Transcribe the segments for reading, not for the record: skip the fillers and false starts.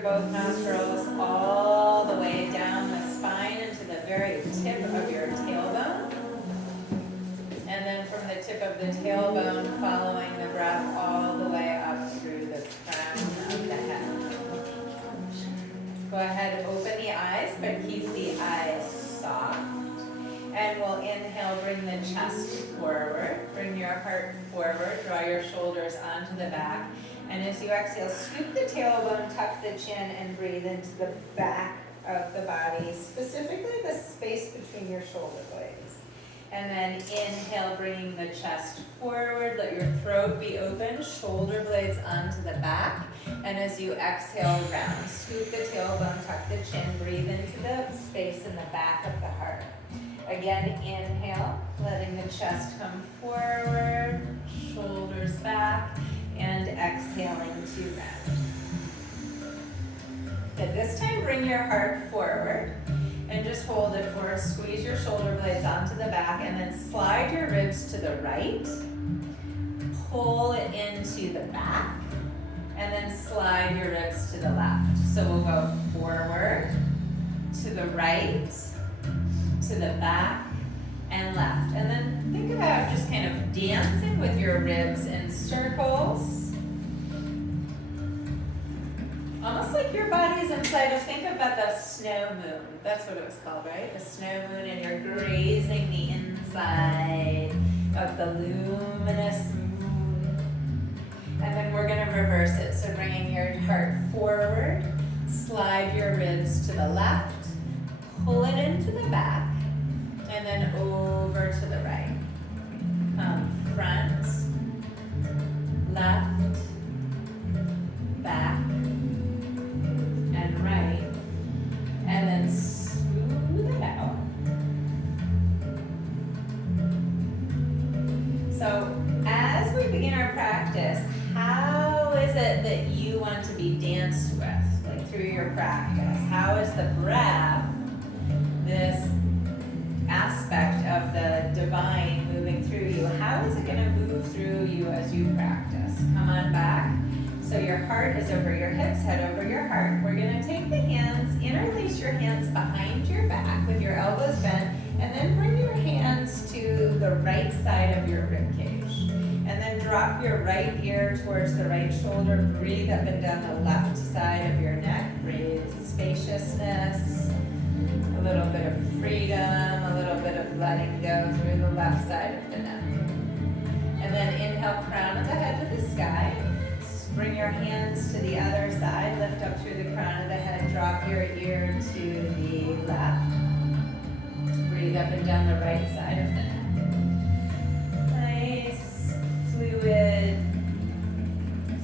through both nostrils all the way down the spine into the very tip of your tailbone. And then from the tip of the tailbone, following the breath all the way up through the crown of the head. Go ahead, open the eyes, but keep the eyes soft. And we'll inhale, bring the chest forward. Bring your heart forward, draw your shoulders onto the back. And as you exhale, scoop the tailbone, tuck the chin, and breathe into the back of the body, specifically the space between your shoulder blades. And then inhale, bringing the chest forward. Let your throat be open, shoulder blades onto the back. And as you exhale, round. Scoop the tailbone, tuck the chin, breathe into the space in the back of the heart. Again, inhale, letting the chest come forward, shoulders back, and exhaling to round. At this time, bring your heart forward and just hold it for us. Squeeze your shoulder blades onto the back and then slide your ribs to the right. Pull it into the back and then slide your ribs to the left. So we'll go forward, to the right, to the back, and left. And then think about just kind of dancing with your ribs in circles. Almost like your body's inside of, think about the snow moon. That's what it was called, right? The snow moon, and you're grazing the inside of the luminous moon. And then we're gonna reverse it. So bringing your heart forward, slide your ribs to the left, pull it into the back, and then over to the right. Come front, left, back, and right. And then smooth it out. So as we begin our practice, how is it that you want to be danced with, like through your practice? How is the breath, this aspect of the divine moving through you, how is it going to move through you as you practice? Come on back. So your heart is over your hips, head over your heart. We're going to take the hands, interlace your hands behind your back with your elbows bent, and then bring your hands to the right side of your rib cage. And then drop your right ear towards the right shoulder. Breathe up and down the left side of your neck. Breathe spaciousness, a little bit of freedom, a little bit of letting go through the left side of the neck. And then inhale, crown of the head to the sky. Bring your hands to the other side. Lift up through the crown of the head. Drop your ear to the left. Breathe up and down the right side of the neck. Nice, fluid,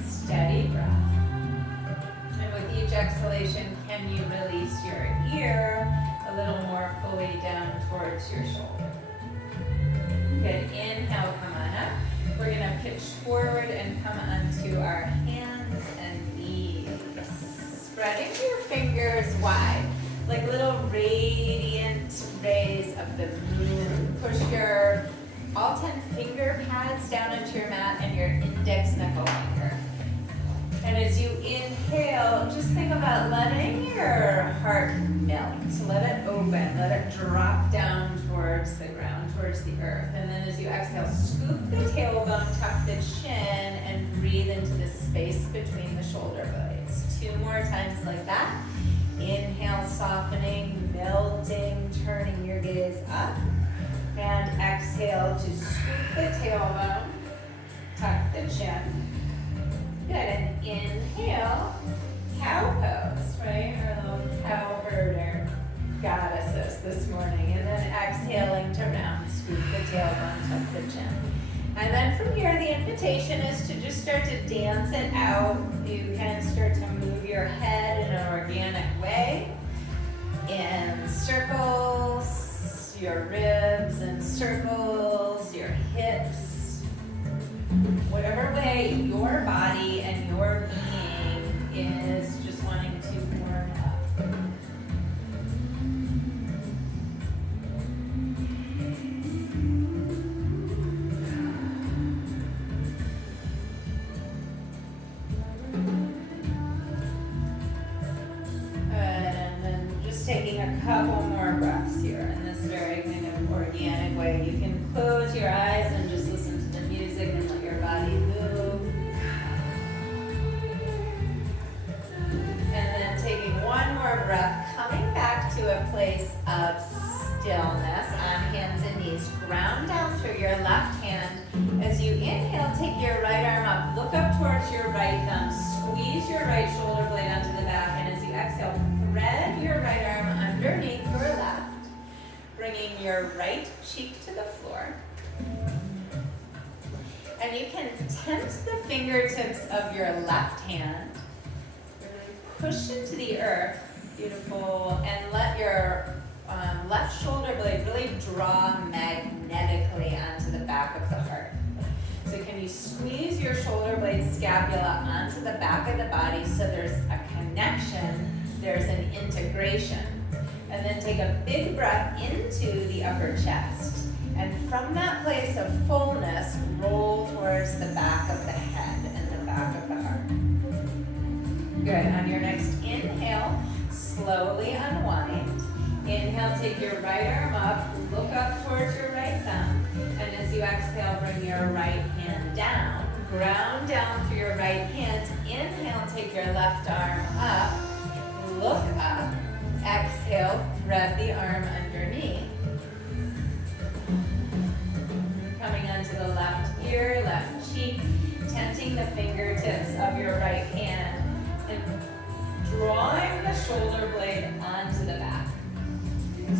steady breath. And with each exhalation, can you release your ear a little more fully down towards your shoulder? Good. Inhale, come on up. We're going to pitch forward and come onto our hands and knees. Spreading your fingers wide, like little radiant rays of the moon. Push your all 10 finger pads down into your mat and your index knuckle finger. And as you inhale, just think about letting your heart melt. Let it open, let it drop down towards the ground, towards the earth. And then as you exhale, scoop the tailbone, tuck the chin, and breathe into the space between the shoulder blades. 2 more times like that. Inhale, softening, melting, turning your gaze up. And exhale to scoop the tailbone, tuck the chin. Good, and inhale, cow pose, right? Our little cow herder goddesses this morning. And then exhaling to round, scoop the tailbone, tuck the chin. And then from here, the invitation is to just start to dance it out. You can start to move your head in an organic way. In circles, your ribs in circles, your hips. Whatever way your body and your being is just wanting to warm up. stillness on hands and knees. Ground down through your left hand. As you inhale, take your right arm up. Look up towards your right thumb. Squeeze your right shoulder blade onto the back. And as you exhale, thread your right arm underneath your left, bringing your right cheek to the floor. And you can tent the fingertips of your left hand. Really push into the earth. Beautiful. And let your left shoulder blade really draw magnetically onto the back of the heart. So can you squeeze your shoulder blade scapula onto the back of the body so there's a connection, there's an integration. And then take a big breath into the upper chest. And from that place of fullness, roll towards the back of the head and the back of the heart. Good. On your next inhale, slowly unwind. Inhale, take your right arm up, look up towards your right thumb, and as you exhale, bring your right hand down. Ground down through your right hand. Inhale, take your left arm up, look up. Exhale, thread the arm underneath. Coming onto the left ear, left cheek, tenting the fingertips of your right hand, and drawing the shoulder blade onto the back.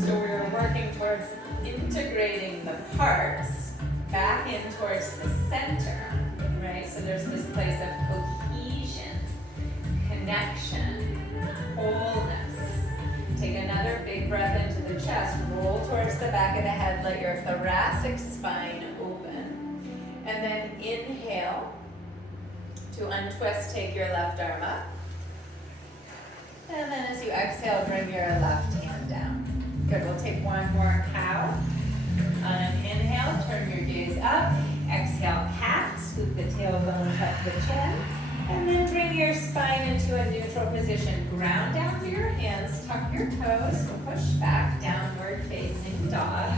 So we're working towards integrating the parts back in towards the center, right? So there's this place of cohesion, connection, wholeness. Take another big breath into the chest, roll towards the back of the head, let your thoracic spine open. And then inhale to untwist, take your left arm up. And then as you exhale, bring your left hand down. Good, we'll take one more cow. On an inhale, turn your gaze up. Exhale, cat, scoop the tailbone, tuck the chin. And then bring your spine into a neutral position. Ground down through your hands, tuck your toes, push back, downward facing dog.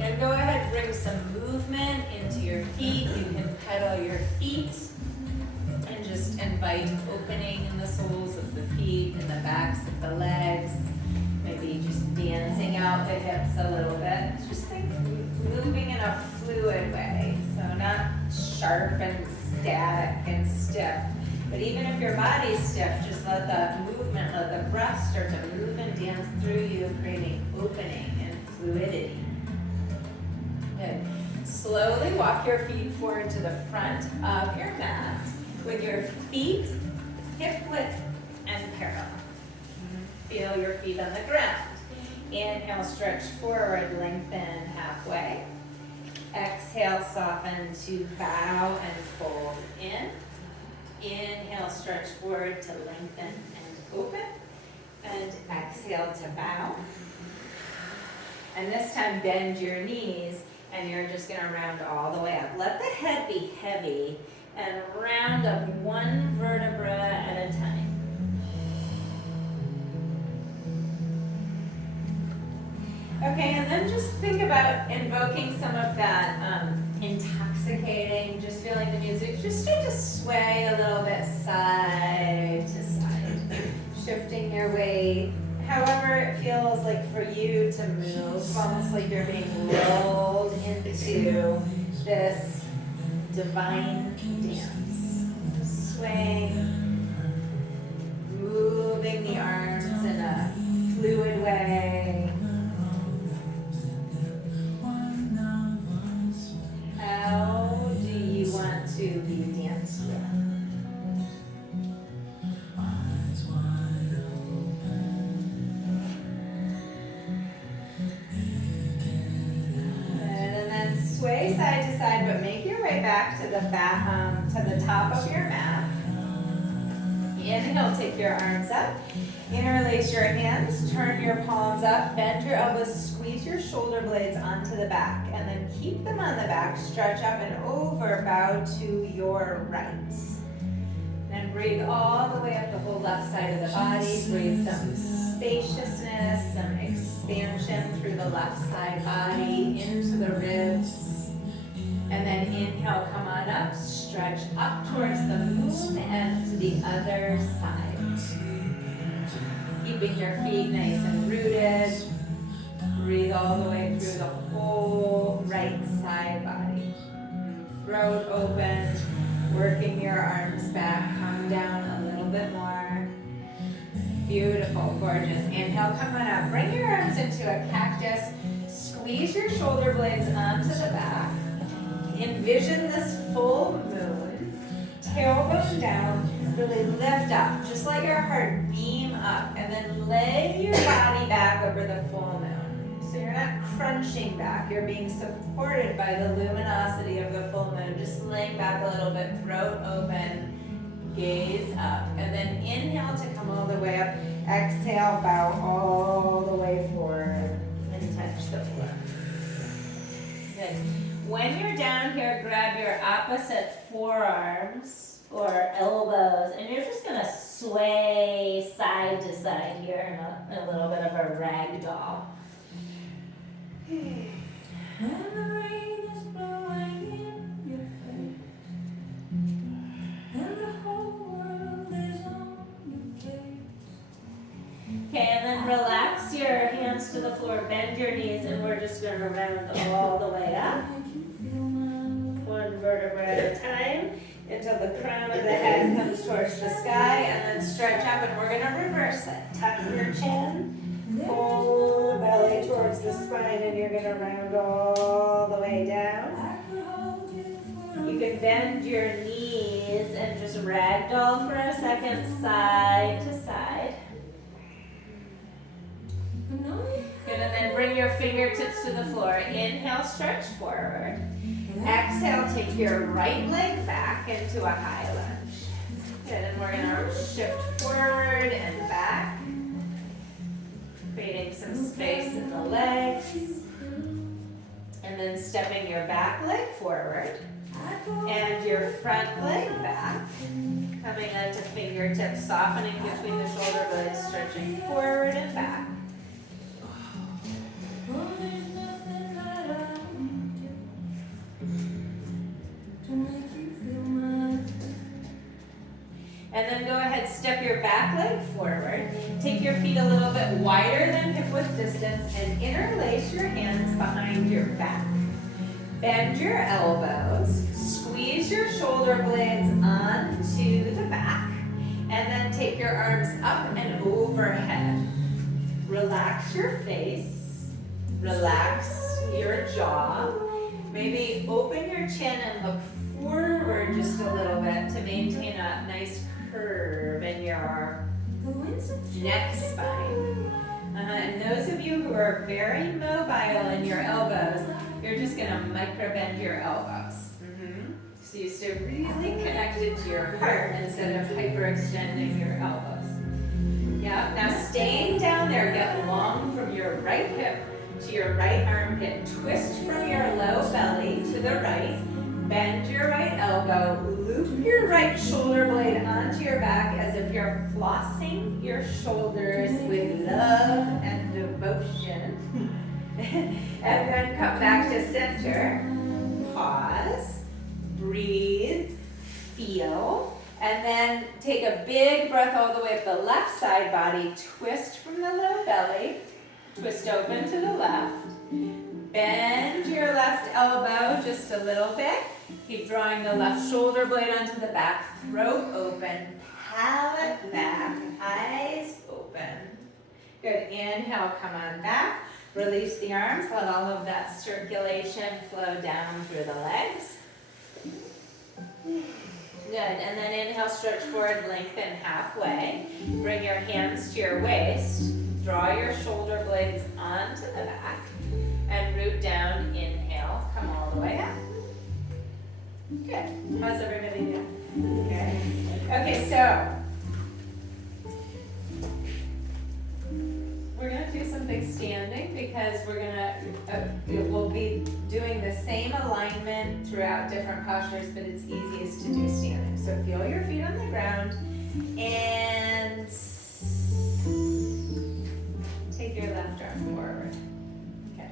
And go ahead, bring some movement into your feet. You can pedal your feet and just invite opening in the soles of the feet and the backs of the legs. Maybe just dancing out the hips a little bit. Just think moving in a fluid way. So not sharp and static and stiff. But even if your body's stiff, just let the movement, let the breath start to move and dance through you, creating opening and fluidity. Good. Slowly walk your feet forward to the front of your mat with your feet hip width and parallel. Feel your feet on the ground. Inhale, stretch forward, lengthen halfway. Exhale, soften to bow and fold in. Inhale, stretch forward to lengthen and open. And exhale to bow. And this time bend your knees and you're just gonna round all the way up. Let the head be heavy and round up one vertebra at a time. Okay, and then just think about invoking some of that intoxicating, just feeling the music, just start to sway a little bit side to side, shifting your weight, however it feels like for you to move, almost like you're being rolled into this divine dance. Swaying, moving the arms in a fluid way. How do you want to be danced with? And then sway side to side, but make your way back to the top of your mat. Inhale, take your arms up. Interlace your hands, turn your palms up, bend your elbows, squeeze your shoulder blades onto the back, and then keep them on the back, stretch up and over, bow to your right. And breathe all the way up the whole left side of the body. Breathe some spaciousness, some expansion through the left side body, into the ribs. And then inhale, come on up, stretch up towards the moon and to the other side. Keeping your feet nice and rooted. all the way through the whole right side body. Throat open, working your arms back, come down a little bit more. Beautiful, gorgeous. Inhale, come on up. Bring your arms into a cactus. Squeeze your shoulder blades onto the back. Envision this full moon. Tailbone down. Really lift up. Just let your heart beam up. And then lay your body back over the full moon. So you're not crunching back. You're being supported by the luminosity of the full moon. Just laying back a little bit. Throat open. Gaze up, and then inhale to come all the way up. Exhale, bow all the way forward and touch the floor. Good. When you're down here, grab your opposite forearms or elbows, and you're just gonna sway side to side here in a little bit of a rag doll. And the rain is blowing in your face. And the whole world is on your case. Okay, and then relax your hands to the floor, bend your knees, and we're just going to round all the way up. One vertebra at a time until the crown of the head comes towards the sky, and then stretch up, and we're going to reverse it. Tuck your chin, pull the belly towards the spine, and you're going to round all the way down. You can bend your knees and just ragdoll for a second, side to side. Good, and then bring your fingertips to the floor. Inhale, stretch forward. Exhale, take your right leg back into a high lunge. Good, and we're gonna shift forward and back, creating some space in the legs. And then stepping your back leg forward. And your front leg back, coming onto fingertips, softening between the shoulder blades, stretching forward and back. And then go ahead, step your back leg forward. Take your feet a little bit wider than hip width distance and interlace your hands behind your back. Bend your elbows, squeeze your shoulder blades onto the back, and then take your arms up and overhead. Relax your face, relax your jaw. Maybe open your chin and look forward just a little bit to maintain a nice curve in your neck spine. And those of you who are very mobile in your elbows, you're just going to micro bend your elbows. So you stay really connected to your heart instead of hyperextending your elbows. Yeah. Now staying down there, get long from your right hip to your right armpit. Twist from your low belly to the right. Bend your right elbow. Loop your right shoulder blade onto your back as if you're flossing your shoulders with love and devotion. And then come back to center. Pause. Breathe. Feel. And then take a big breath all the way up the left side body. Twist from the low belly. Twist open to the left. Bend your left elbow just a little bit. Keep drawing the left shoulder blade onto the back. Throat open. Palate back. Eyes open. Good. Inhale, come on back. Release the arms. Let all of that circulation flow down through the legs. Good. And then inhale, stretch forward, lengthen halfway. Bring your hands to your waist. Draw your shoulder blades onto the back. And root down. Inhale. Come all the way up. Good. How's everybody doing? Okay. Okay, so we're going to do something standing because we'll be doing the same alignment throughout different postures, but it's easiest to do standing. So feel your feet on the ground and take your left arm forward. Okay.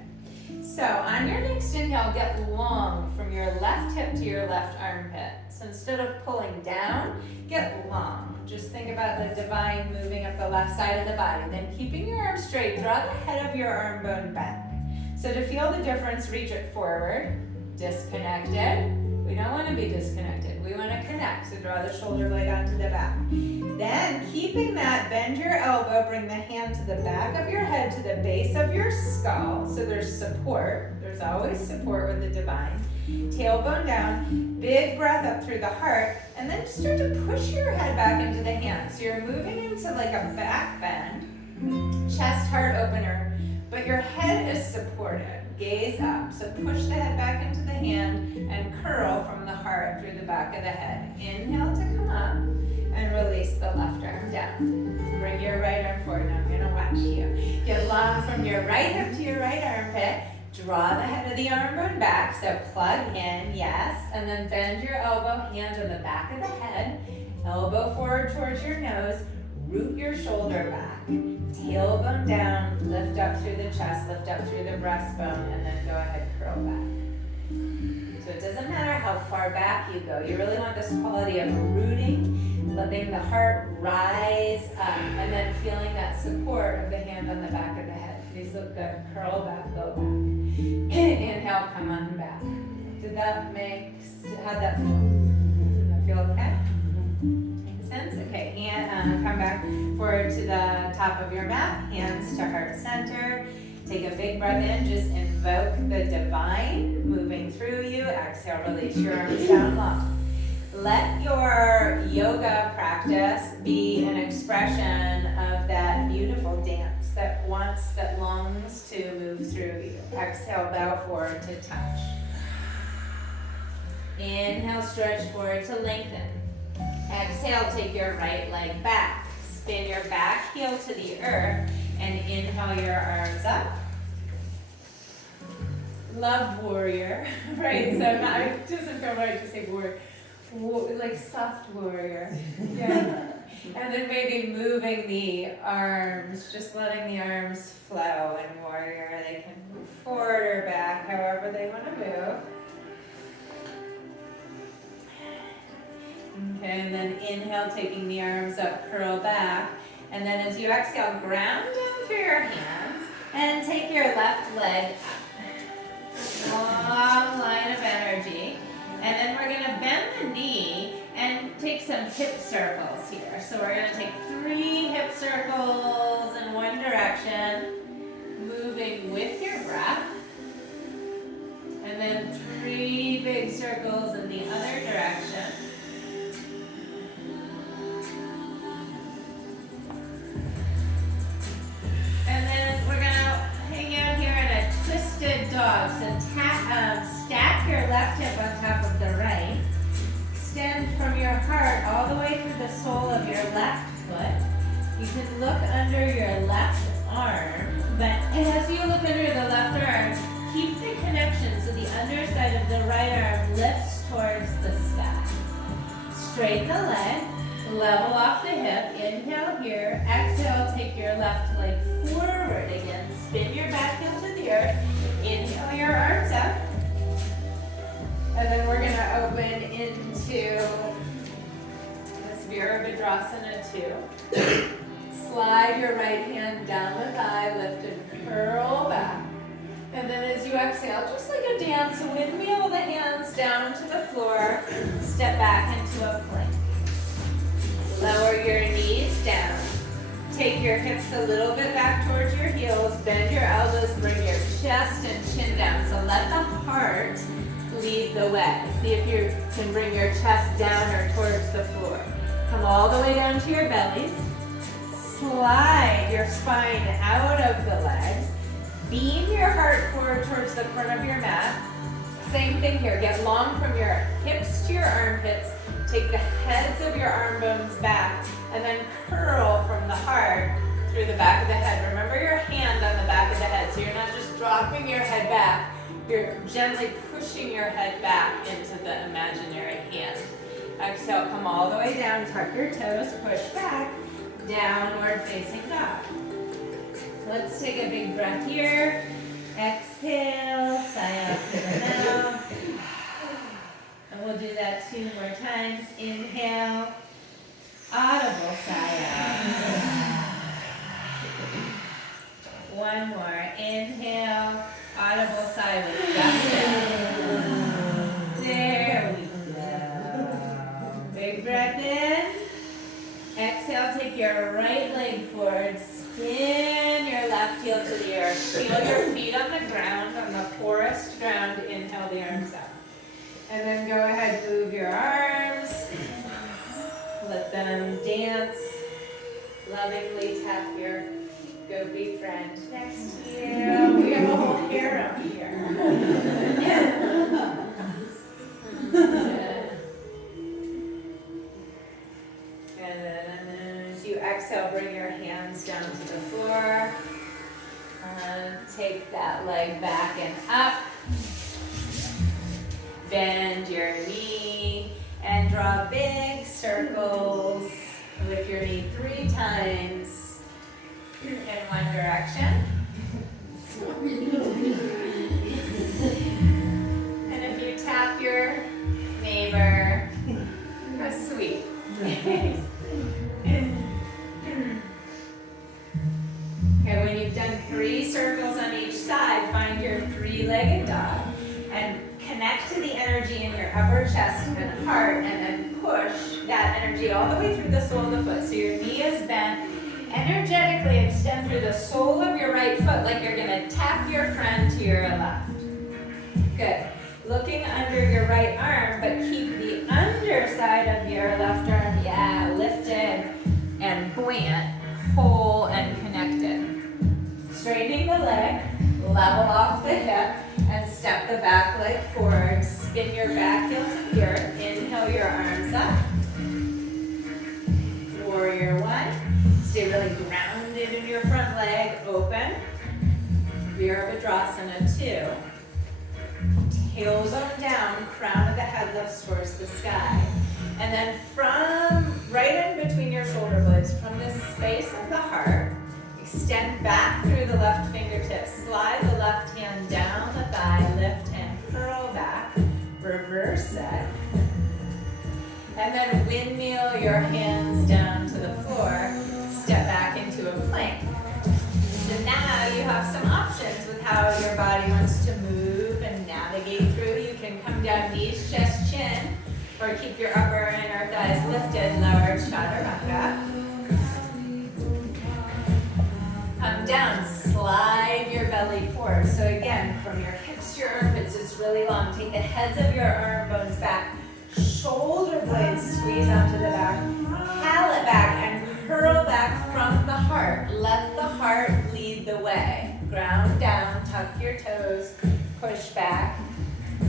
So on your next inhale, get long from your left hip to your left armpit. So instead of pulling down, get long. Just think about the divine moving up the left side of the body. Then keeping your arms straight, draw the head of your arm bone back. So to feel the difference, reach it forward, disconnected. We don't want to be disconnected. We want to connect. So draw the shoulder blade onto the back. Then, keeping that, bend your elbow, bring the hand to the back of your head, to the base of your skull. So there's support. There's always support with the divine. Tailbone down, big breath up through the heart, and then start to push your head back into the hands. So you're moving into like a back bend, chest heart opener, but your head is supported. Gaze up. So push the head back into the hand and curl from the heart through the back of the head. Inhale to come up and release the left arm down. Bring your right arm forward. Now I'm going to watch you. Get long from your right hip to your right armpit. Draw the head of the arm bone back. So plug in, yes. And then bend your elbow, hands on the back of the head. Elbow forward towards your nose. Root your shoulder back. Tailbone down, lift up through the chest, lift up through the breastbone, and then go ahead, curl back. So it doesn't matter how far back you go. You really want this quality of rooting, letting the heart rise up, and then feeling that support of the hand on the back of the head. These look good. Curl back, go back. Inhale, come on back. How'd that feel? Did that feel okay? Sense? Okay, come back forward to the top of your mat, hands to heart center. Take a big breath in, just invoke the divine moving through you. Exhale, release your arms down long. Let your yoga practice be an expression of that beautiful dance that longs to move through you. Exhale, bow forward to touch. Inhale, stretch forward to lengthen. Exhale, take your right leg back. Spin your back heel to the earth and inhale your arms up. Love warrior, right? So it doesn't feel right to say warrior. Like soft warrior. Yeah. And then maybe moving the arms, just letting the arms flow in warrior. They can move forward or back, however they want to move. Okay, and then inhale, taking the arms up, curl back. And then as you exhale, ground down through your hands and take your left leg up. Long line of energy. And then we're going to bend the knee and take some hip circles here. So we're going to take 3 hip circles in one direction, moving with your breath. And then 3 big circles in the other direction. And then we're going to hang out here in a twisted dog. So stack your left hip on top of the right. Extend from your heart all the way through the sole of your left foot. You can look under your left arm, but as you look under the left arm, keep the connection so the underside of the right arm lifts towards the sky. Straighten the leg, level off the hip. Inhale here. Exhale, take your left leg forward again. Spin your back heel to the earth. Inhale your arms up. And then we're going to open into this Virabhadrasana 2. Slide your right hand down the thigh, lift and curl back. And then as you exhale, just like a dance, windmill the hands down to the floor. Step back into a plank. Lower your knees down. Take your hips a little bit back towards your heels. Bend your elbows, bring your chest and chin down. So let the heart lead the way. See if you can bring your chest down or towards the floor. Come all the way down to your bellies. Slide your spine out of the legs. Beam your heart forward towards the front of your mat. Same thing here. Get long from your hips to your armpits. Take the heads of your arm bones back and then curl from the heart through the back of the head. Remember your hand on the back of the head, so you're not just dropping your head back. You're gently pushing your head back into the imaginary hand. Exhale, come all the way down, tuck your toes, push back, downward facing dog. Let's take a big breath here. Exhale, sigh out to the mouth. And we'll do that 2 more times. Inhale, audible sigh out. 1 more. Inhale, audible. sky with gusto. There we go. Big breath in. Exhale, take your right leg forward. Spin your left heel to the earth. Feel your feet on the ground, on the forest ground. Inhale the arms up. And then go ahead, move your arms. Let them dance. Lovingly tap your go-be friend next to you. We have a whole harem here. And then as you exhale, bring your hands down to the floor. Take that leg back and up. Bend your knee and draw big circles with your knee 3 times in one direction. And if you tap your neighbor, how sweet. Okay, when you've done 3 circles on each side, find your 3-legged dog and connect to the energy in your upper chest and heart, and then push that energy all the way through the sole of the foot. So your knee is bent. Energetically extend through the sole of your right foot like you're going to tap your friend to your left. Good. Looking under your right arm, but keep the underside of your left arm, lifted and buoyant, whole and connected. Straightening the leg, level off the hip, and step the back leg forward. Spin your back heel to the earth. Inhale your arms up. Warrior 1. Stay really grounded in your front leg. Open. Virabhadrasana 2. Tailbone down, crown of the head lifts towards the sky. And then from right in between your shoulder blades, from this space of the heart, extend back through the left fingertips. Slide the left hand down the thigh, lift and curl back. Reverse it. And then windmill your hands down to the floor. Step back into a plank. So now you have some options with how your body wants to move and navigate through. You can come down knees, chest, chin, or keep your upper and inner thighs lifted, lower chaturanga. Come down, slide your belly forward. So again, from your hips to your armpits, it's really long. Take the heads of your arm bones back. Shoulder blades squeeze onto the back. Palate back and curl back from the heart. Let the heart lead the way. Ground down, tuck your toes, push back,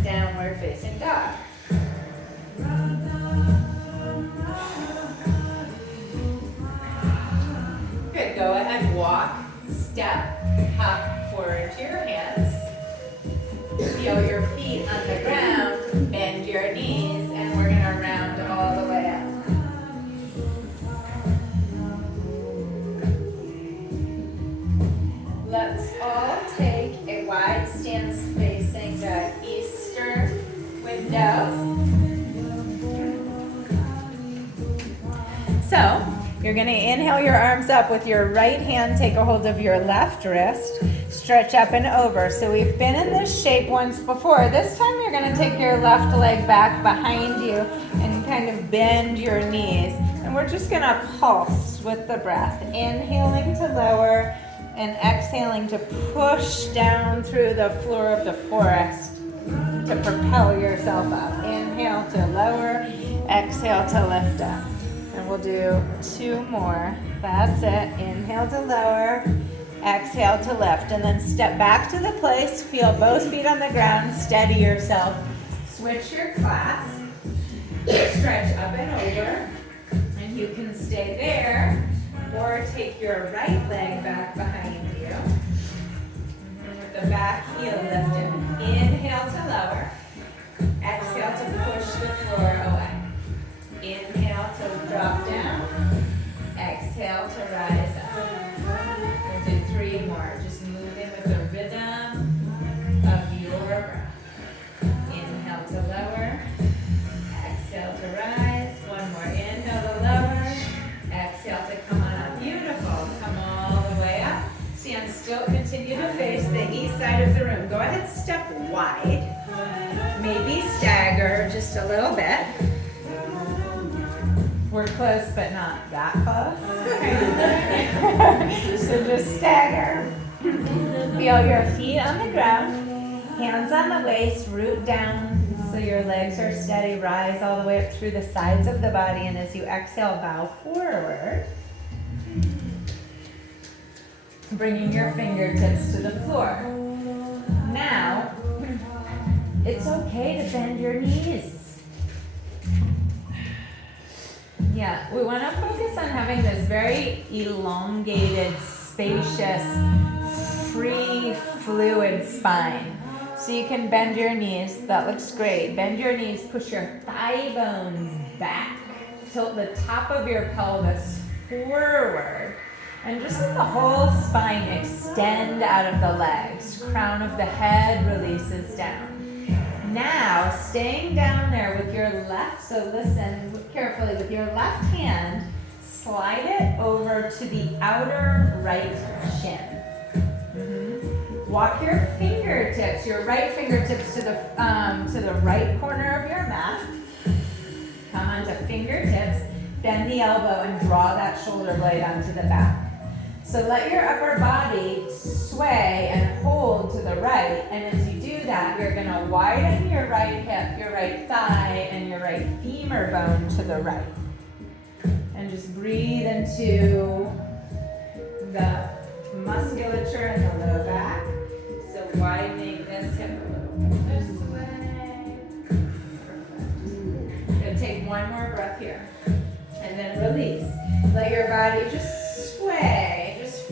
downward facing dog. Good, go ahead, walk, step, hop forward to your hands. Feel your feet on the ground, bend your knees, and we're gonna round all the way up. Let's all take a wide stance facing the eastern window. So, you're going to inhale your arms up with your right hand, take a hold of your left wrist, stretch up and over. So we've been in this shape once before. This time you're going to take your left leg back behind you and kind of bend your knees. And we're just going to pulse with the breath, inhaling to lower and exhaling to push down through the floor of the forest to propel yourself up. Inhale to lower, exhale to lift up. And we'll do 2 more. That's it. Inhale to lower, exhale to lift. And then step back to the place. Feel both feet on the ground. Steady yourself. Switch your class. Stretch up and over. And you can stay there or take your right leg back behind you. And with the back heel lifted. Inhale to lower. Exhale to push the floor away. Inhale to drop down. Exhale to rise up. We'll do 3 more. Just move in with the rhythm of your breath. Inhale to lower. Exhale to rise. 1 more. Inhale to lower. Exhale to come on up. Beautiful. Come all the way up. Stand still. Continue to face the east side of the room. Go ahead. wide. Maybe stagger just a little bit. We're close, but not that close. So just stagger. Feel your feet on the ground, hands on the waist, root down so your legs are steady. Rise all the way up through the sides of the body, and as you exhale, bow forward. Bringing your fingertips to the floor. Now, it's okay to bend your knees. Yeah, we want to focus on having this very elongated, spacious, free, fluid spine. So you can bend your knees. That looks great. Bend your knees, push your thigh bones back. Tilt the top of your pelvis forward. And just let the whole spine extend out of the legs. Crown of the head releases down. Now, staying down there with your left, so listen carefully, with your left hand, slide it over to the outer right shin. Walk your fingertips, your right fingertips to the right corner of your mat. Come onto fingertips, bend the elbow and draw that shoulder blade onto the back. So let your upper body sway and hold to the right, and as you do that, you're going to widen your right hip, your right thigh, and your right femur bone to the right. And just breathe into the musculature in the low back. So widening this hip a little bit this way. Perfect. Good. Take one more breath here. And then release. Let your body just sway.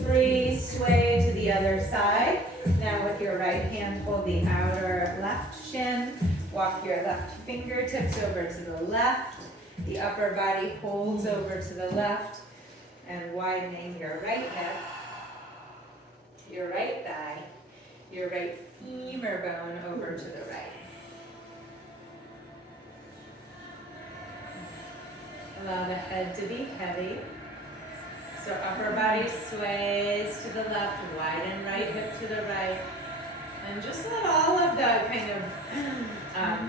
Free sway to the other side. Now with your right hand, hold the outer left shin. Walk your left fingertips over to the left. The upper body holds over to the left. And widening your right hip, your right thigh, your right femur bone over to the right. Allow the head to be heavy. So upper body sways to the left, widen right hip to the right. And just let all of the kind of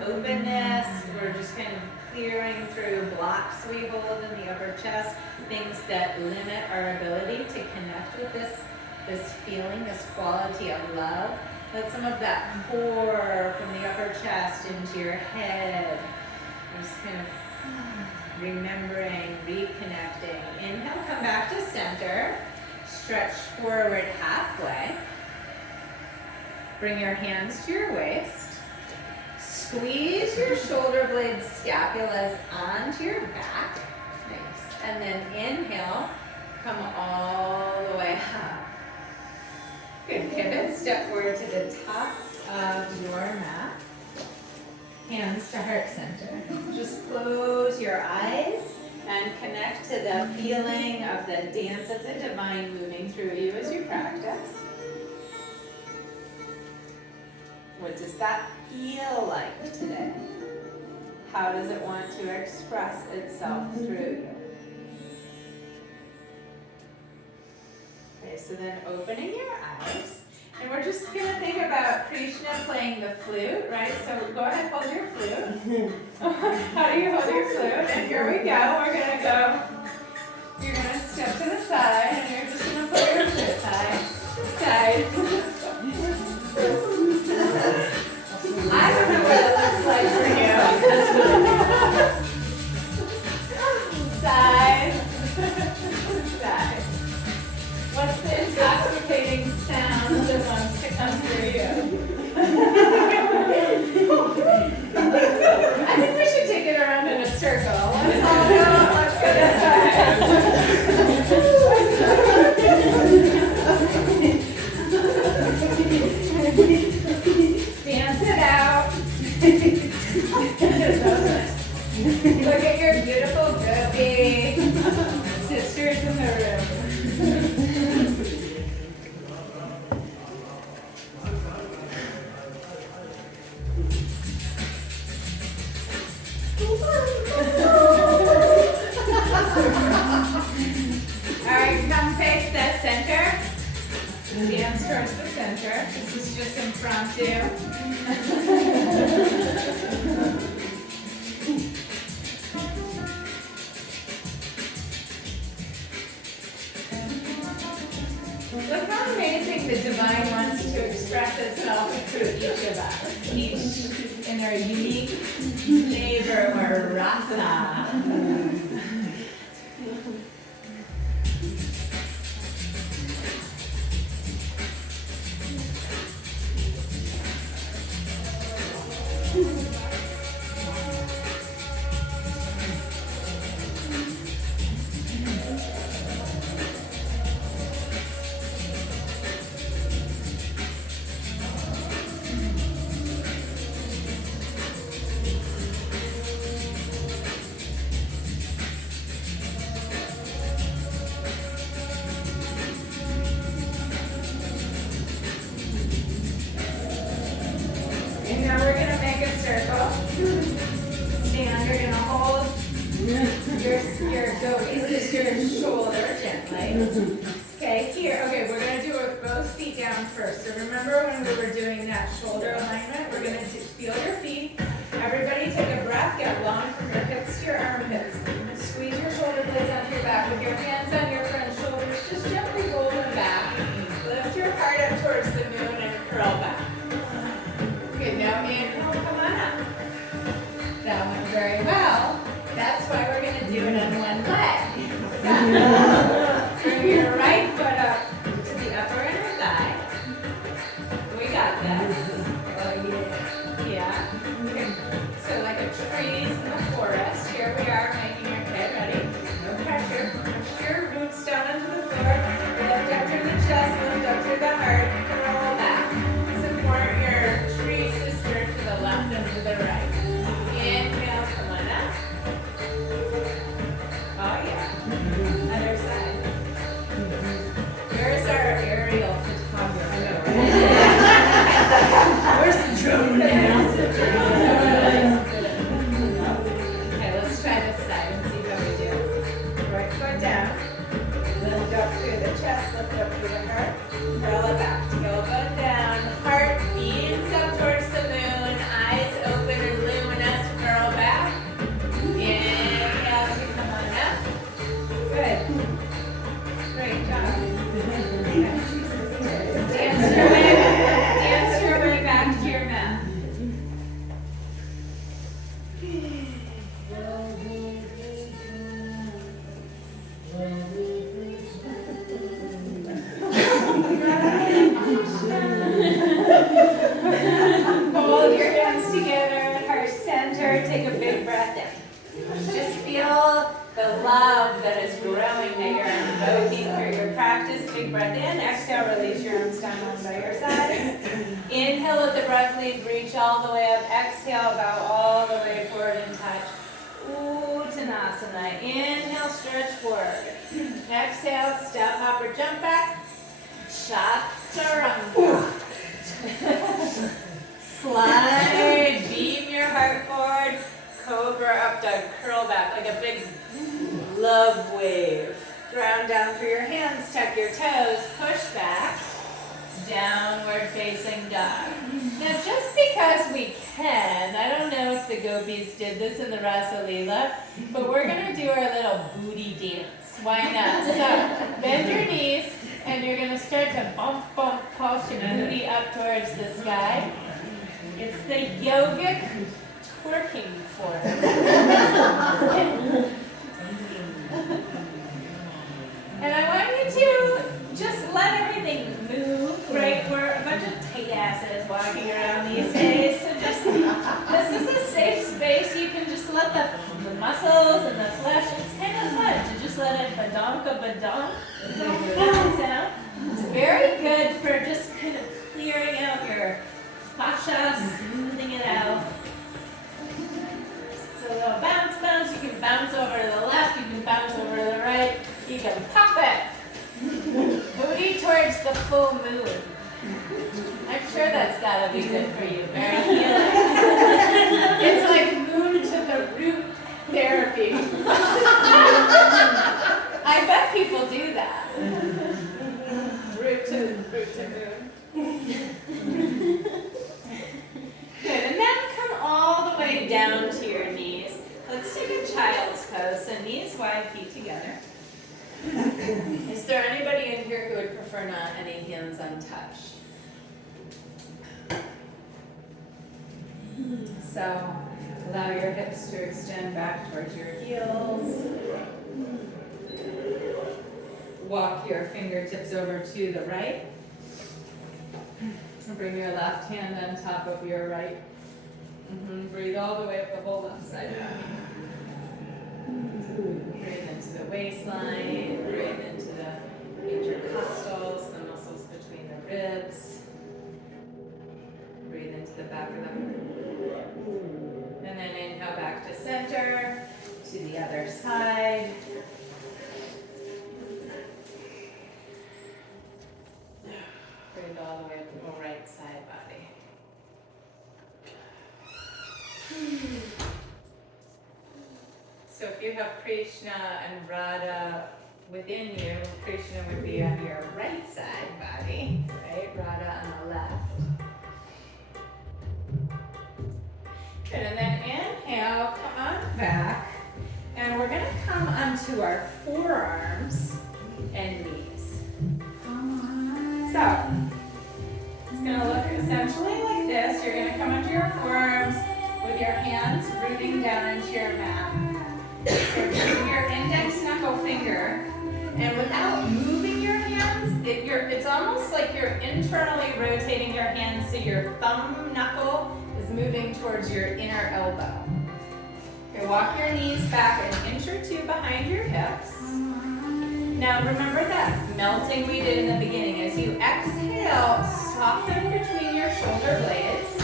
openness, we're just kind of clearing through blocks we hold in the upper chest, things that limit our ability to connect with this feeling, this quality of love. Let some of that pour from the upper chest into your head. Just kind of remembering, reconnecting. Inhale, come back to center. Stretch forward halfway. Bring your hands to your waist. Squeeze your shoulder blades, scapulas onto your back. Nice. And then inhale, come all the way up. Good. Pivot, step forward to the top of your mat. Hands to heart center. Just close your eyes and connect to the feeling of the dance of the divine moving through you as you practice. What does that feel like today? How does it want to express itself through you? Okay, so then opening your eyes. And we're just going to think about Krishna playing the flute, right? So go ahead, hold your flute. How do you hold your flute? And here we go. We're going to go. You're going to step to the side, and you're just going to put your flute side. I don't know what it looks like for you. Side. Side. What's the intoxicating sound that wants to come through you? I think we should take it around in a circle. Let's all go. Let's go this side. Dance it out. Look at your beautiful goopy sisters in the room. Alright, come face the center. Dance towards the center. This is just impromptu. Look how amazing the divine wants to express itself through each of us, each in their unique flavor or rasa. Okay, here, okay, we're going to do it with both feet down first. So remember when we were doing that shoulder alignment, we're going to feel your feet. Everybody take a breath, get long from your hips to your armpits. Squeeze your shoulder blades onto your back with your hands on your front shoulders. Just gently roll them back. Lift your heart up towards the moon and curl back. Good, now inhale, come on up. That went very well. That's why we're going to do it on one leg. Bring your right foot up to the upper inner thigh. We got this. Oh yeah. Yeah. Okay. So like a trees in the forest. Here we are making your head ready. No pressure. Push your roots down onto the floor. Lift up through the chest, lift up through the heart, curl back. Support your tree sister to the left and to the right. Inhale, come on up. Oh yeah. Other side. Where's our aerial photographer? Where's the drone now? Okay, let's try this side and see how we do. Right foot down. Lift up through the chest, lift up through the heart. Curl it back. Tailbone down. Heart beams up towards the moon. Eyes open and luminous. Curl back. Inhale to come on up. Good. Great job. Dance your way back to your mat. Hold your hands together, heart center, take a big breath in. Just feel the love that is growing that you're invoking for your practice. Big breath in, exhale, release your arms down on by your side. Inhale, let the breath lead, reach all the way up. Exhale, bow all the way forward and touch. Uttanasana. Inhale, stretch forward. Exhale, step, hop, or jump back. Chaturanga. Slide, beam your heart forward. Cobra up dog, curl back like a big love wave. Ground down through your hands, tuck your toes, push back. Downward facing dog. Now just because we can, I don't know if the gopis did this in the Rasa Leela, but we're going to do our little booty dance. Why not? So bend your knees and you're going to start to bump, pulse your booty up towards the sky. It's the yogic twerking form. And I want you to just let everything move, right? We're a bunch of tight asses walking around these days. So just, this is a safe space. You can just let the muscles and the flesh, it's kind of fun to just let it badonk sound. It's very good for just kind of clearing out your fascia, smoothing it out. So a little bounce, you can bounce over to the left, you can bounce over to the right, you can pop it. Booty towards the full moon. I'm sure that's gotta be good for you, very healing. It's like moon to the root therapy. I bet people do that. Root to moon. prefer not any hands untouched. So allow your hips to extend back towards your heels. Walk your fingertips over to the right. Bring your left hand on top of your right. Breathe all the way up the whole left side. Breathe into the waistline. Breathe into the intercostals, the muscles between the ribs. Breathe into the back of the heart. And then inhale back to center, to the other side. Breathe all the way up the whole right side body. So if you have Krishna and Radha within you, Krishna would be on your right side body, right? Radha on the left. Good, and then inhale, come on back. And we're gonna come onto our forearms and knees. So, it's gonna look essentially like this. You're gonna come onto your forearms with your hands rooting down into your mat. You're taking your index knuckle finger, and without moving your hands, it's almost like you're internally rotating your hands so your thumb knuckle is moving towards your inner elbow. Okay, walk your knees back an inch or two behind your hips. Now remember that melting we did in the beginning. As you exhale, soften between your shoulder blades.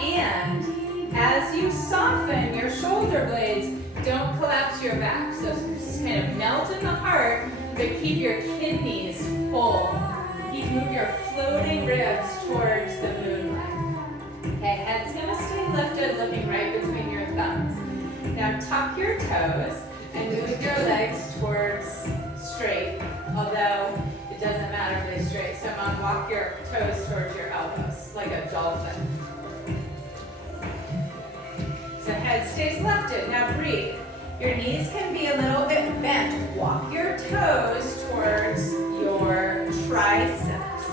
And as you soften your shoulder blades, don't collapse your back. So just kind of melt in the heart, but keep your kidneys full. Move your floating ribs towards the moonlight. Okay, head's gonna stay lifted, looking right between your thumbs. Now tuck your toes and move your legs towards straight, although it doesn't matter if they're straight. So Mom, walk your toes towards your elbows, like a dolphin. So head stays lifted. Now breathe. Your knees can be a little bit bent. Walk your toes towards your triceps.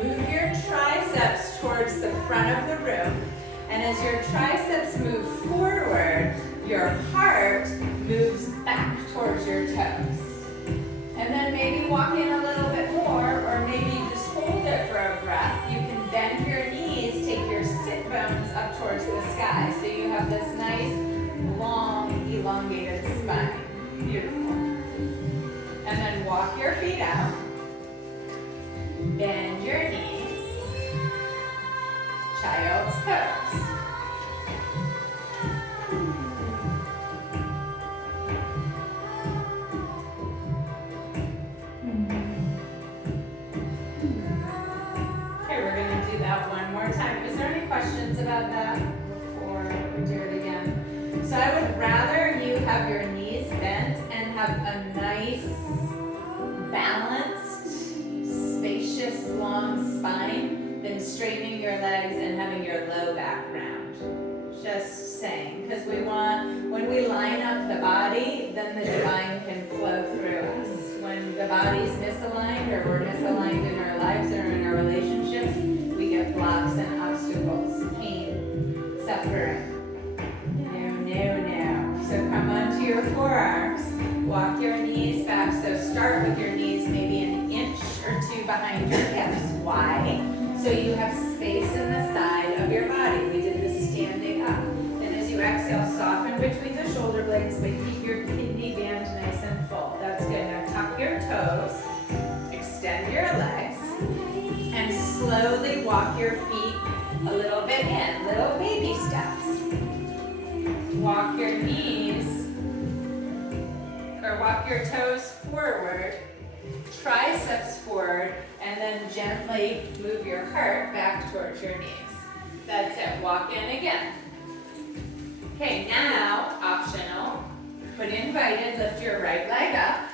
Move your triceps towards the front of the room. And as your triceps move forward, your heart moves back towards your toes. And then maybe walk in a little bit more, or maybe just hold it for a breath. You can bend your knees, take your sit bones up towards the sky. So you have this nice, long, elongated spine. Beautiful. And then walk your feet out. Bend your knees. Child's pose. Okay, we're going to do that one more time. Is there any questions about that before we do it again? So I would rather you have your knees bent and have a nice, balanced, spacious, long spine than straightening your legs and having your low back round. Just saying, because we want, when we line up the body, then the divine can flow through us. When the body's misaligned, or we're misaligned in our lives or in our relationships, we get blocks and obstacles, pain, suffering. No. So come onto your forearms, walk your knees back. So start with your knees maybe an inch or two behind your hips. Why? So you have space in the side of your body. We did this standing up. And as you exhale, soften between the shoulder blades, but keep your kidney band nice and full. That's good. Now tuck your toes, extend your legs, and slowly walk your feet a little bit in, little baby steps. Walk your knees, or walk your toes forward, triceps forward, and then gently move your heart back towards your knees. That's it, walk in again. Okay, now, optional, put invited, lift your right leg up,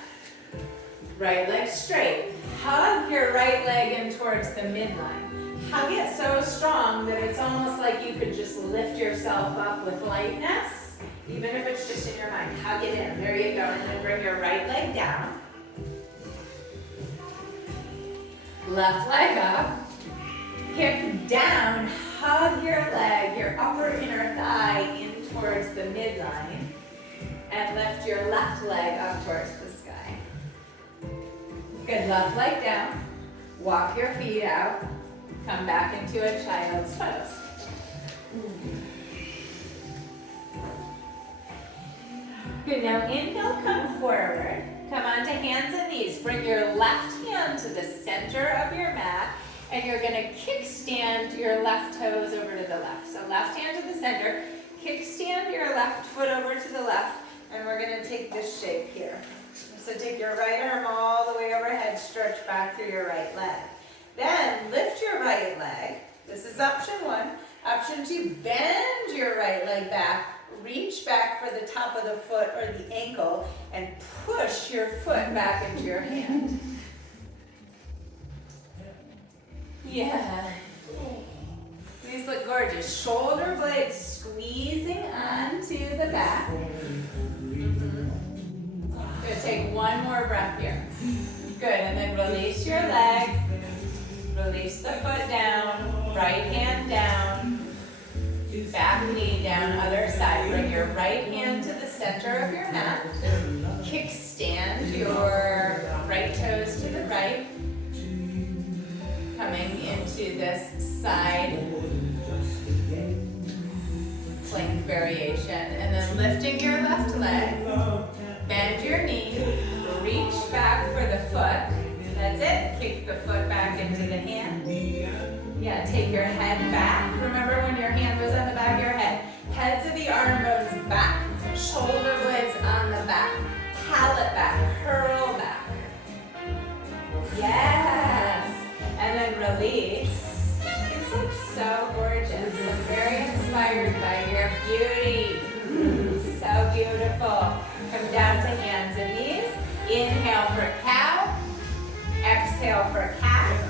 right leg straight. Hug your right leg in towards the midline. Hug it so strong that it's almost like you could just lift yourself up with lightness, even if it's just in your mind. Hug it in, there you go, and then bring your right leg down. Left leg up. Hip down. Hug your leg, your upper inner thigh in towards the midline. And lift your left leg up towards the sky. Good, left leg down. Walk your feet out. Come back into a child's pose. Good, now inhale, come forward. Come onto hands and knees. Bring your left hand to the center of your mat, and you're gonna kickstand your left toes over to the left. So left hand to the center, kickstand your left foot over to the left, and we're gonna take this shape here. So take your right arm all the way overhead, stretch back through your right leg. Then lift your right leg. This is option one. Option two, bend your right leg back. Reach back for the top of the foot or the ankle and push your foot back into your hand. Yeah. These look gorgeous. Shoulder blades squeezing onto the back. Good, take one more breath here. Good, and then release your leg. Release the foot down. Right hand down. Back knee down, other side. Bring your right hand to the center of your mat. Kickstand your right toes to the right. Coming into this side plank variation. And then lifting your left leg. Bend your knee. Reach back for the foot. That's it. Kick the foot back into the hand. Yeah, take your head back. Remember when your hand was on the back of your head. Heads of the arm bones back. Shoulder blades on the back. Palate back. Curl back. Yes. And then release. This looks so gorgeous. I'm very inspired by your beauty. So beautiful. Come down to hands and knees. Inhale for cow. Exhale for cat.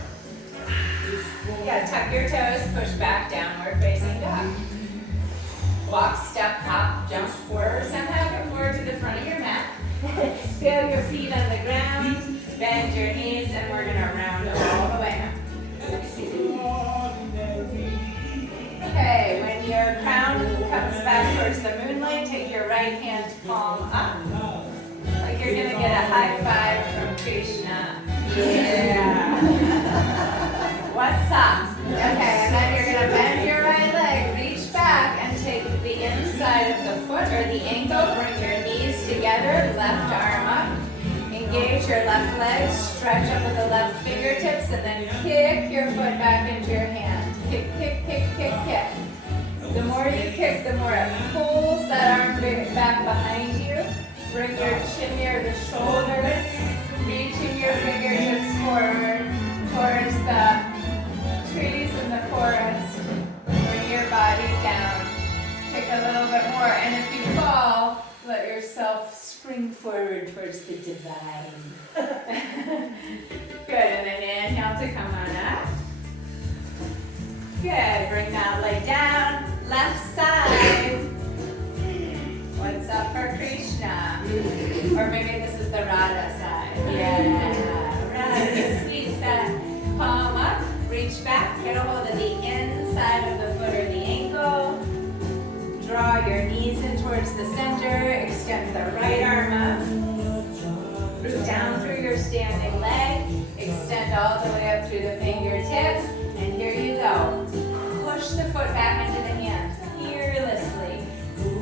Yeah, tuck your toes, push back, downward facing dog. Walk, step, hop, jump forward somehow, come forward to the front of your mat. Feel your feet on the ground, bend your knees, and we're gonna round all the way up. Okay, when your crown comes back towards the moonlight, take your right hand palm up. Like you're gonna get a high five from Krishna. Yeah. What's up? Okay, and then you're gonna bend your right leg, reach back, and take the inside of the foot or the ankle, bring your knees together, left arm up. Engage your left leg, stretch up with the left fingertips, and then kick your foot back into your hand. Kick, kick, kick, kick, kick. The more you kick, the more it pulls that arm back behind you. Bring your chin near the shoulder, reaching your fingertips forward towards the trees in the forest. Bring your body down. Kick a little bit more, and if you fall, let yourself spring forward towards the divine. Good, and then inhale to come on up. Good, bring that leg down. Left side. What's up for Krishna? Or maybe this is the Radha side. Yeah, Radha, squeeze that palm up. Reach back, get a hold of the inside of the foot or the ankle. Draw your knees in towards the center. Extend the right arm up. Root down through your standing leg. Extend all the way up through the fingertips. And here you go. Push the foot back into the hand fearlessly.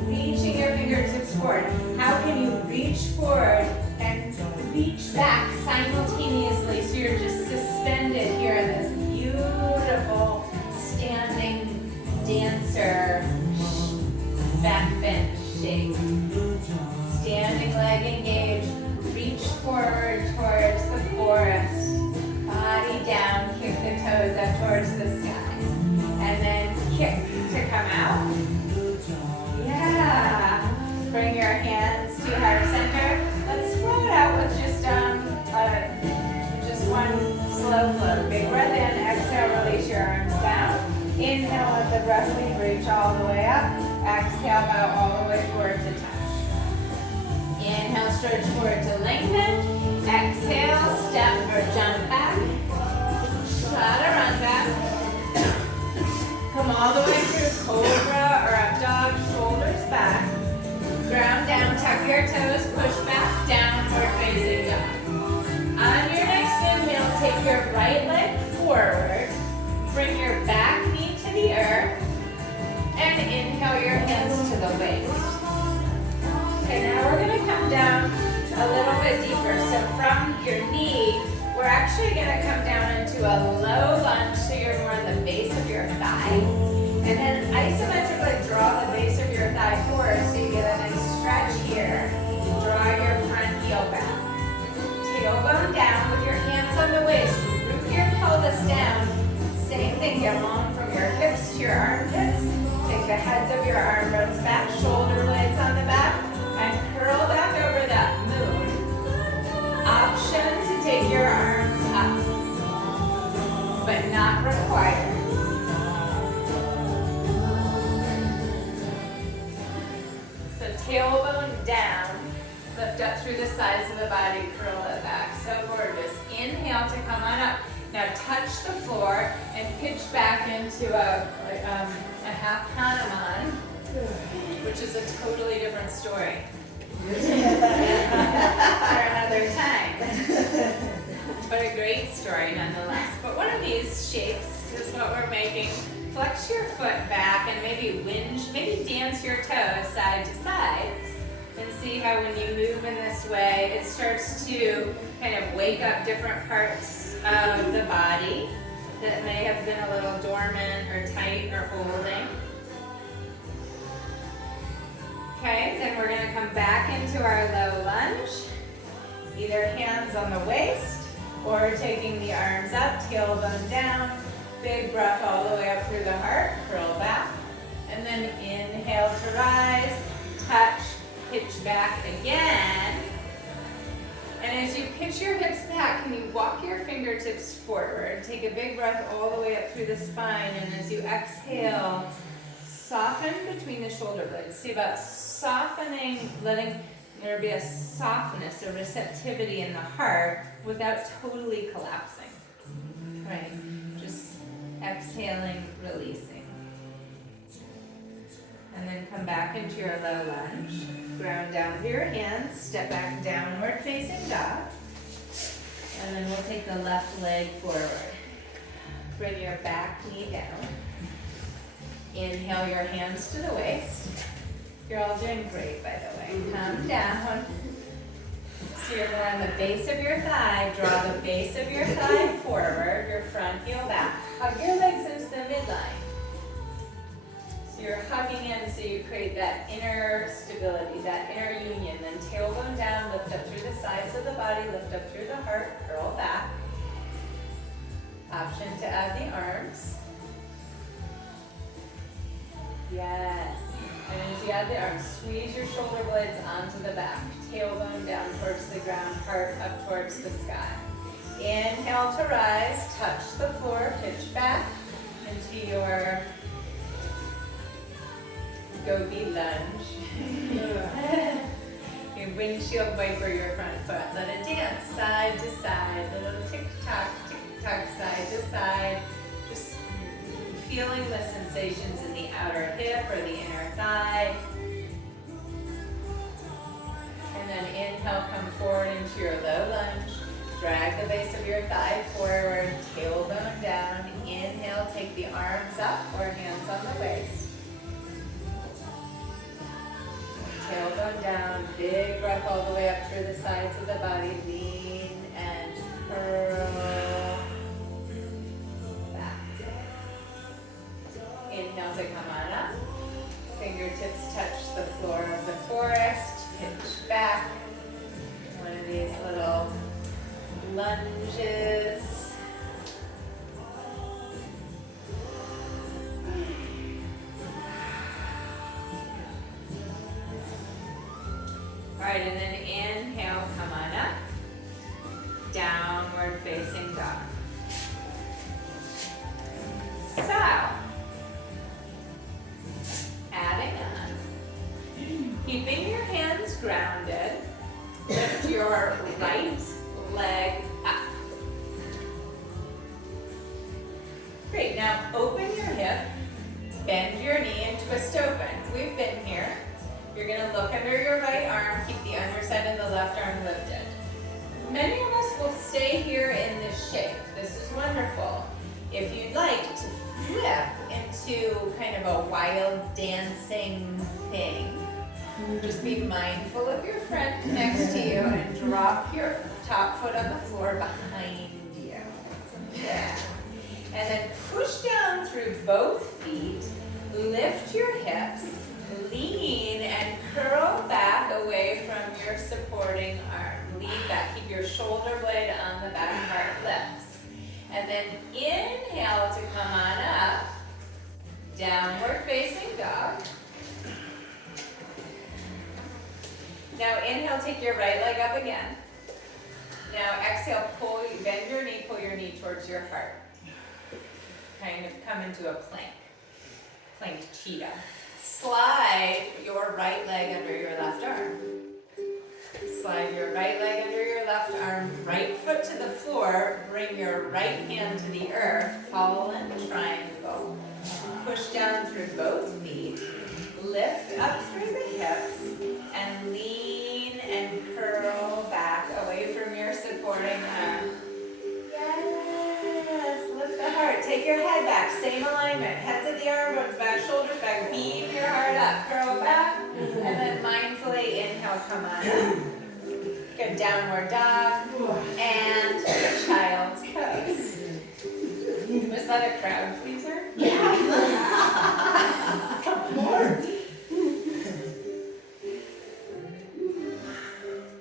Reaching your fingertips forward. How can you reach forward and reach back simultaneously so you're just suspended here in this beautiful standing dancer back bend shape. Standing leg engaged. Reach forward towards the forest. Body down. Kick the toes up towards the sky. And then kick to come out. Yeah. Bring your hands to heart center. Let's float out with just one slow float. Big breath in. Exhale, release your arms down. Inhale, let the breath lead, reach all the way up. Exhale, bow all the way forward to touch. Inhale, stretch forward to lengthen. Exhale, step or jump back. a low lunge so you're more on the base of your thigh. And then isometrically draw the base of your thigh forward so you get a nice stretch here. Draw your front heel back. Tailbone down with your hands on the waist. Root your pelvis down. Same thing, get long from your hips to your armpits. Take the heads of your arm bones back, shoulder blades on the back, and curl back over that moon. Option to take your arms up, but not required. So tailbone down, lift up through the sides of the body, curl it back. So gorgeous. Inhale to come on up. Now touch the floor and pitch back into a half Hanuman, which is a totally different story. For another time. But a great story nonetheless. But one of these shapes is what we're making. Flex your foot back and maybe dance your toes side to side. And see how when you move in this way, it starts to kind of wake up different parts of the body that may have been a little dormant or tight or holding. Okay, then we're going to come back into our low lunge. Either hands on the waist or taking the arms up, tailbone down. Big breath all the way up through the heart, curl back. And then inhale to rise, touch, pitch back again. And as you pitch your hips back, can you walk your fingertips forward? Take a big breath all the way up through the spine. And as you exhale, soften between the shoulder blades. See about softening, letting there be a softness, a receptivity in the heart without totally collapsing. Right? Just exhaling, releasing. And then come back into your low lunge. Ground down to your hands. Step back downward facing dog. And then we'll take the left leg forward. Bring your back knee down. Inhale your hands to the waist. You're all doing great, by the way. Come down. So you're more on the base of your thigh. Draw the base of your thigh forward. Your front heel back. Hug your legs into the midline. So you're hugging in so you create that inner stability, that inner union. Then tailbone down, lift up through the sides of the body, lift up through the heart, curl back. Option to add the arms. Yes. And as you add the arms, squeeze your shoulder blades onto the back. Tailbone down towards the ground, heart up towards the sky. Inhale to rise, touch the floor, pitch back into your goby lunge. Your windshield wiper your front foot. Let it dance side to side, little tick-tock, side to side. Just feeling the sensations in the outer hip or the inner thigh. And then inhale, come forward into your low lunge. Drag the base of your thigh forward, tailbone down. Inhale, take the arms up or hands on the waist. Tailbone down, big breath all the way up through the sides of the body. Lean and curl back. Inhale to come on up. Fingertips touch the floor of the forest. Pitch back. One of these little lunges. All right, and then inhale, come on up. Downward facing dog. So, adding on. Keeping your hands grounded, lift your right leg up. Great, now open your hip, bend your knee and twist open. We've been here. You're gonna look under your right arm, keep the underside of the left arm lifted. Many of us will stay here in this shape. This is wonderful. If you'd like to flip into kind of a wild dancing thing, just be mindful of your friend next to you and drop your top foot on the floor behind you. Yeah. And then push down through both feet. Lift your hips. Lean and curl back away from your supporting arm. Lean back. Keep your shoulder blade on the back part lifts. And then inhale to come on up. Downward facing dog. Now inhale, take your right leg up again. Now exhale, bend your knee, pull your knee towards your heart. Kind of come into a plank. Plank cheetah. Slide your right leg under your left arm. Slide your right leg under your left arm, right foot to the floor, bring your right hand to the earth, fallen triangle. Push down through both feet, lift up through the hips, and lean and curl back away from your supporting arm. Yes, lift the heart, take your head back, same alignment, heads at the arm bones back, shoulders back, beam your heart up, curl back, and then mindfully inhale, come on up. Good, downward dog, and child's pose. Was that a crowd pleaser? Yeah. More.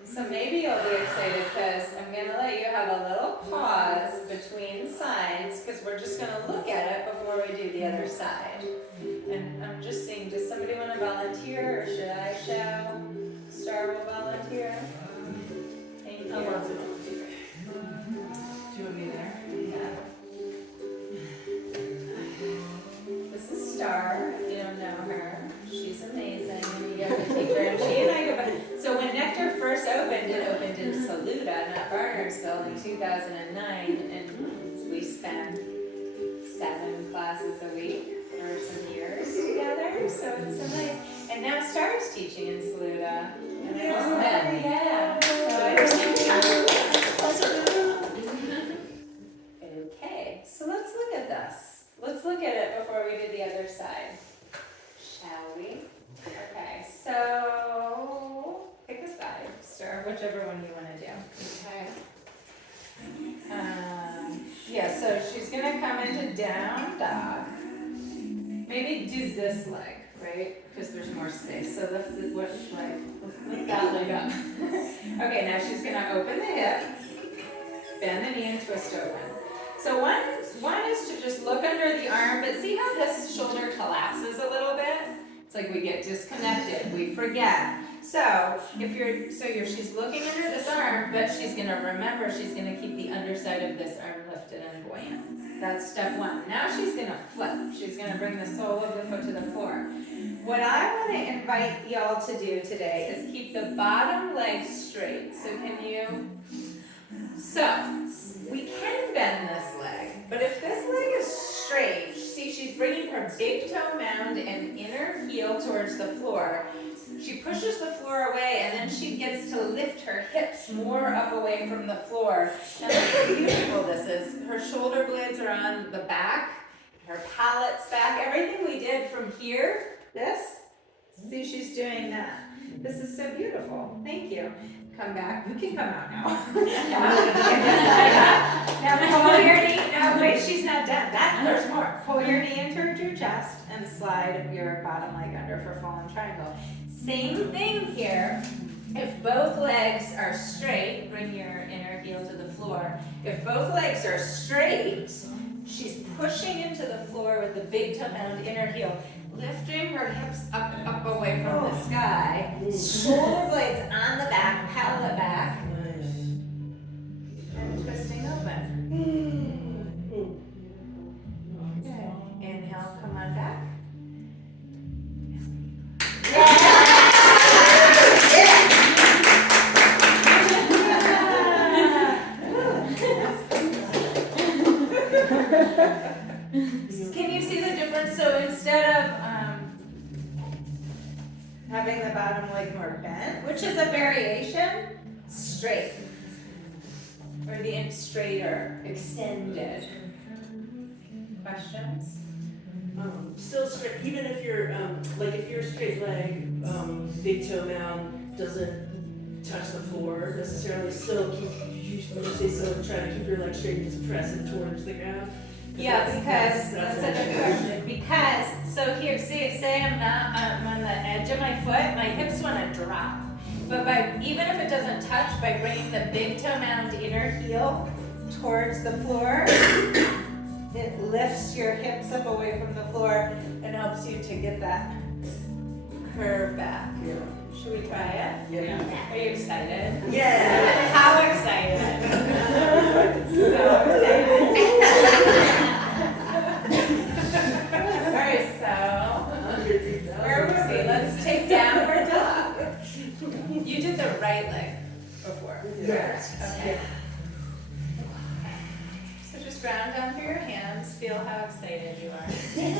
So maybe you'll be excited because I'm going to let you have a little pause between sides because we're just going to look at it before we do the other side. And I'm just seeing, does somebody want to volunteer or should I shall? Star will volunteer. Thank you. I want to volunteer. Do you want me there? Yeah. This is Star, if you don't know her. She's amazing. You get to take her, and she and I go back. So when Nectar first opened, it opened in Saluda, not Barnersville, in 2009, and we spent 7 classes a week for some years together. So it's so nice. And now Star's teaching in Saluda. And I just met, yeah. So I just okay, so let's look at this. Let's look at it before we do the other side. Shall we? Okay, so pick a side, Star, whichever one you want to do. Okay. Yeah, so she's going to come into down dog. Maybe do this leg, right? Because there's more space. So lift that leg up. Okay, now she's going to open the hip, bend the knee and twist open. So one is to just look under the arm, but see how this shoulder collapses a little bit? It's like we get disconnected, we forget. So she's looking under this arm, but she's gonna remember she's gonna keep the underside of this arm lifted and buoyant. That's step one. Now she's gonna flip. She's gonna bring the sole of the foot to the floor. What I wanna invite y'all to do today is keep the bottom leg straight. So we can bend this leg, but if this leg is straight, see she's bringing her big toe mound and inner heel towards the floor. She pushes the floor away and then she gets to lift her hips more up away from the floor. And look how beautiful this is. Her shoulder blades are on the back, her pallet's back, everything we did from here, see she's doing that. This is so beautiful. Thank you. Come back. You can come out now. Now pull your knee. No, wait, she's not done. There's more. Pull your knee in towards your chest and slide your bottom leg under for fallen triangle. Same thing here. If both legs are straight, bring your inner heel to the floor. If both legs are straight, she's pushing into the floor with the big toe mound inner heel. Lifting her hips up away from the sky. Shoulder blades on the back, pallet back. And twisting open. Okay. Inhale, come on back. Can you see the difference? So instead of having the bottom leg more bent, which is a variation, straight. Or the straighter, extended. Questions? Still straight, even if you're, if you're straight leg, big toe mound doesn't touch the floor necessarily, still keep you say so, try to keep your legs straight and just press it towards the ground. Yeah, because that's a good question. Because so here, say I'm not on the edge of my foot, my hips want to drop. But even if it doesn't touch, by bringing the big toe mound inner heel towards the floor, it lifts your hips up away from the floor and helps you to get that curve back. Yeah. Should we try it? Yeah. Are you excited? Yeah. How excited? So excited. Alright, so where were we? Let's take downward dog. You did the right leg before. Yes. Okay. So just ground down through your hands. Feel how excited you are. Take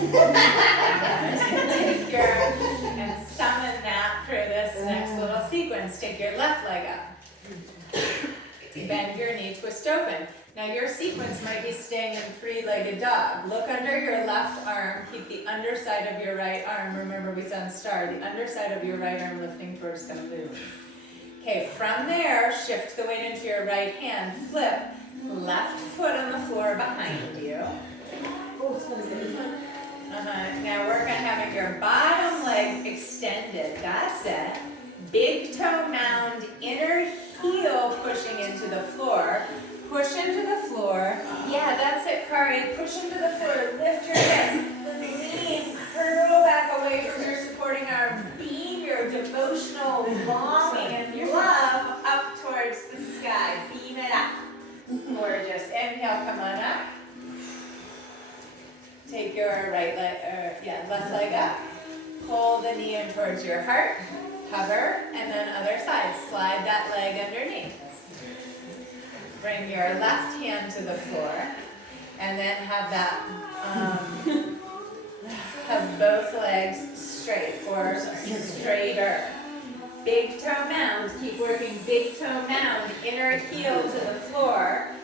and summon that through this next little sequence. Take your left leg up. Bend your knee, twist open. Now your sequence might be staying in three-legged dog. Look under your left arm. Keep the underside of your right arm. Remember we said star. The underside of your right arm lifting towards the moon. Okay, from there, shift the weight into your right hand. Flip left foot on the floor behind you. Now work on having your bottom leg extended. That's it. Big toe mound, inner heel pushing into the floor. Push into the floor. Yeah, that's it, Kari. Push into the floor. Lift your hips. Lean. Curl back away from your supporting arm. Beam your devotional longing and your love up towards the sky. Beam it up. Gorgeous. Inhale, come on up. Take your left leg up. Pull the knee in towards your heart. Hover, and then other side. Slide that leg underneath. Bring your left hand to the floor, and then have that, have both legs straight or straighter. Big toe mound, keep working big toe mound, inner heel to the floor,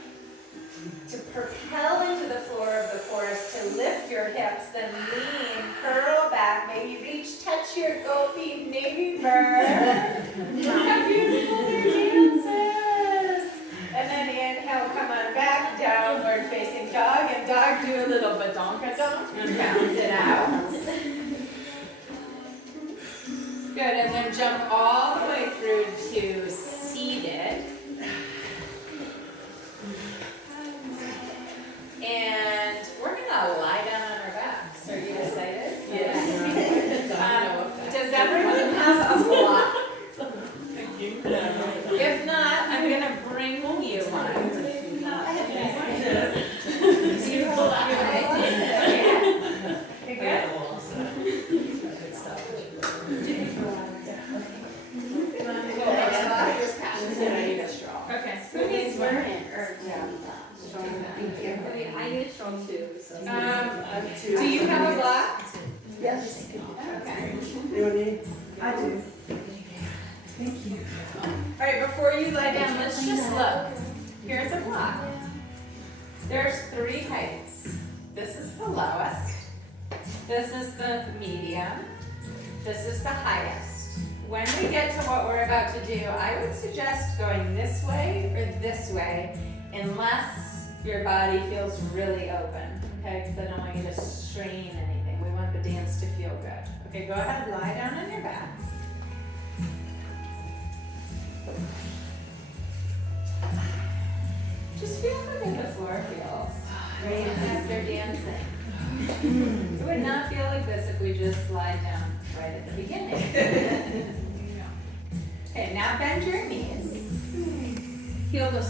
to propel into the floor of the forest, to lift your hips, then lean, curl back, maybe reach, touch your gopi, maybe bird. How beautiful their dances. And then inhale, come on back, downward facing dog, and dog do a little badonkadonk, bounce it out. Good, and then jump all the way through to seated. And we're gonna lie down on our backs. Are you excited? Yes. Does everyone have a block? If not, I'm gonna bring you one. You good? Okay. Who needs one? I need strong too. So. Do you have a block? Yes. Okay. I do. Thank you. All right, before you lie down, let's just look. Here's a block. There's three heights. This is the lowest. This is the medium. This is the highest. When we get to what we're about to do, I would suggest going this way or this way, unless your body feels really open, okay? Because I don't want you to strain anything. We want the dance to feel good. Okay, go ahead, lie down on your back. Just feel how good the floor feels right after dancing. It would not feel like this if we just slide down right at the beginning. Okay, now bend your knees. Feel the